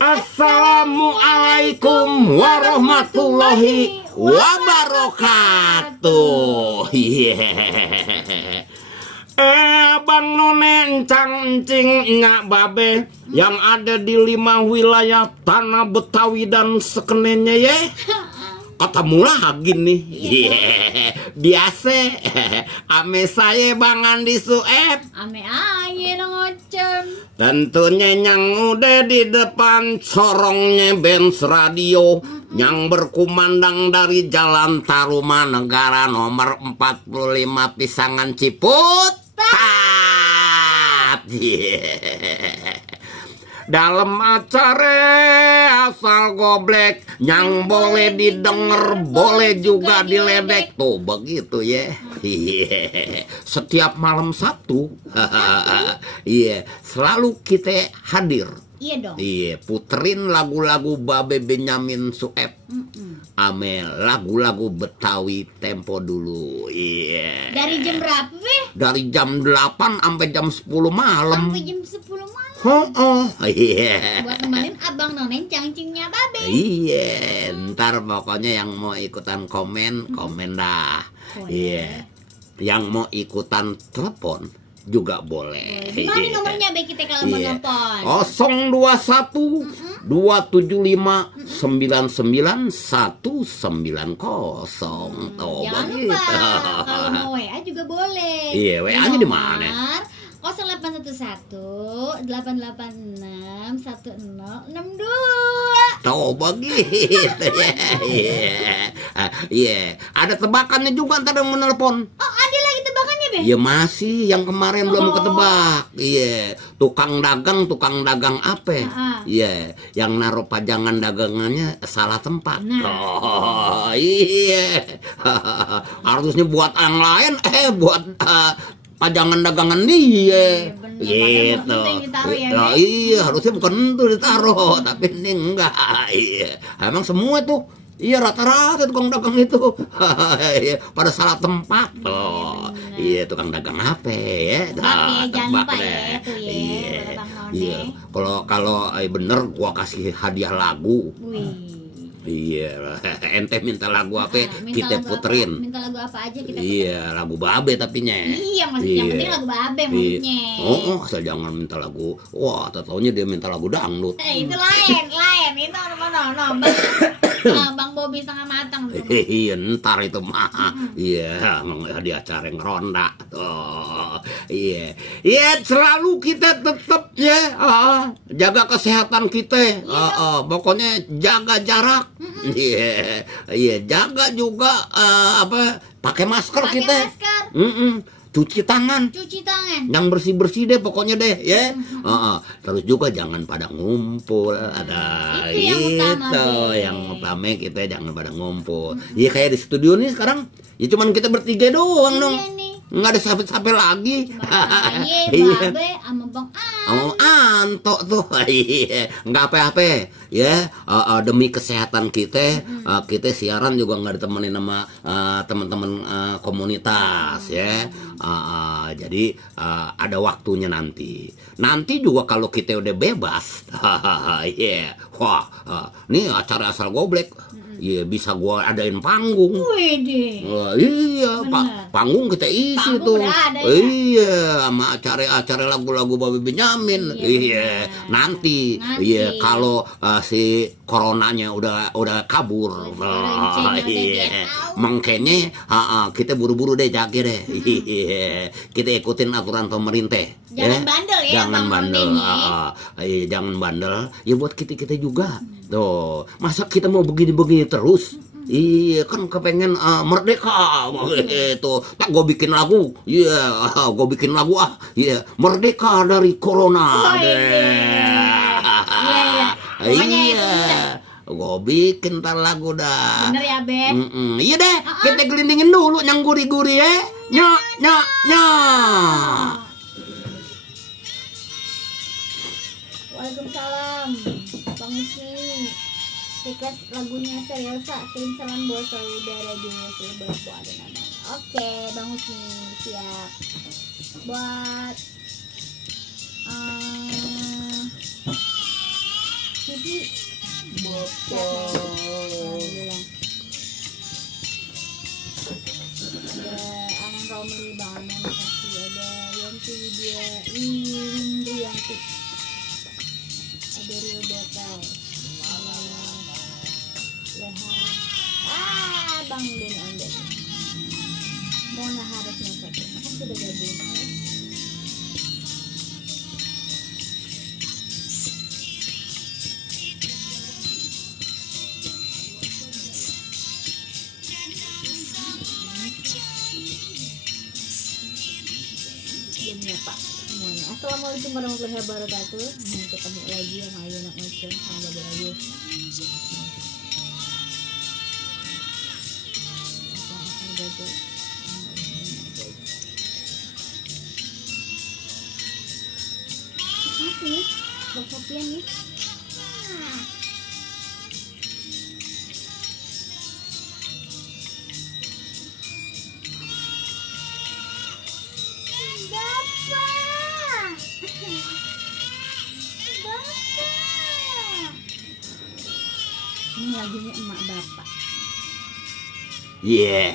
Assalamualaikum warahmatullahi wabarakatuh. Bang None cangcingnya babe yang ada di 5 wilayah tanah Betawi dan sekenenya ya. Ketemu lagi nih. Biasa. Ame saya Bang Andi Sueb. Ame aja ngocem. Tentunya yang udah di depan sorongnya Benz Radio yang berkumandang dari Jalan Tarumanegara nomor 45 Pisangan Ciputat. Dalam acara asal goblek yang boleh didengar boleh juga diledek tuh begitu ya. Setiap malam Sabtu selalu kita hadir. Iya dong. Puterin lagu-lagu Babe Benyamin Sueb. Ame lagu-lagu Betawi tempo dulu. Dari jam berapa, Beh? Dari jam 8 sampai jam 10 malam. Sampai jam 10 malam. Buat nemenin Abang Nonen cangcingnya Babe. Ntar pokoknya yang mau ikutan komen dah. Yang mau ikutan telepon juga boleh. Gimana nomornya Be kita kalau mau telepon? 021 275 99 190. Jangan lupa kalau mau WA juga boleh. WA-nya di mana? 0811 886 1062. Tuh begitu ya. Ada tebakannya juga ntar yang menelpon. Oh, ada lagi tebakannya, Be? Ya masih, yang kemarin belum ketebak. Tukang dagang apa? Yang naruh pajangan dagangannya salah tempat. Harusnya buat yang lain, buat pajangan dagangan dia. Gitu. Harusnya bukan itu ditaruh, tapi ini enggak. Emang semua tuh rata-rata tukang dagang itu pada salah tempat. Tukang dagang apa ya? Jangan lupa ya itu Kalau bener gua kasih hadiah lagu. Ente minta lagu apa kita puterin. Minta lagu apa aja kita puterin. Lagu Babe tapinya. Maksudnya yang penting lagu Babe maksudnya. Asal jangan minta lagu. Wah, taunya dia minta lagu dangdut. Itu lain. Itu Bang Bobi setengah matang. Ntar itu mah. Di acara yang ronda. Selalu kita tetap jaga kesehatan kita. Pokoknya jaga jarak. Jaga juga pakai masker kita. Cuci tangan. Yang bersih deh pokoknya deh ya. Terus juga jangan pada ngumpul. Ada yang utama kita jangan pada ngumpul. Kayak di studio nih sekarang cuman kita bertiga doang dong. Nggak ada sampai lagi. Babe sama Bang Anto tuh. Nggak apa-apa ya. Demi kesehatan kita, kita siaran juga nggak ditemenin sama teman-teman komunitas ya. Jadi ada waktunya nanti juga kalau kita udah bebas. Nih acara asal goblek. Bisa gua adain panggung. Panggung kita isi tuh. Sama acara lagu-lagu Babe Benyamin. Nanti. Kalau si coronanya udah kabur. Makanya kita buru-buru deh jaga deh. Kita ikutin aturan pemerintah. Jangan bandel ya. Jangan bandel. Jangan bandel. Ya buat kita juga. Tuh, masa kita mau begini-begini terus? Kan kepengen merdeka gitu. Tak gue bikin lagu. Gue bikin lagu merdeka dari corona. Gue bikin ntar lagu dah. Bener ya, Be? Iya deh, kita gelindingin dulu yang gurih-gurih ya. Nya. Waalaikumsalam, Bang Ismi. Request lagunya Seriosa, kirim salam buat saudara di Silbert ada nama. Oke, Bang Ismi, siap. Buat Bibi Alhamdulillah. Ada Anang Romli Bang Anang, makasih. Ada Yanti Widya Indriyanti, ada Rio Betel, ada Leha, Bang Den Onden, Mona Harus Nasaki, makasih sudah gabung. Ya Pak semuanya. Assalamualaikum warahmatullahi wabarakatuh. Ketemu lagi sama Ayu Nak Ngoceng sama Babe Ayu. Apa nih? Bang Sofian nih. Ini lagunya emak bapak. Yeah.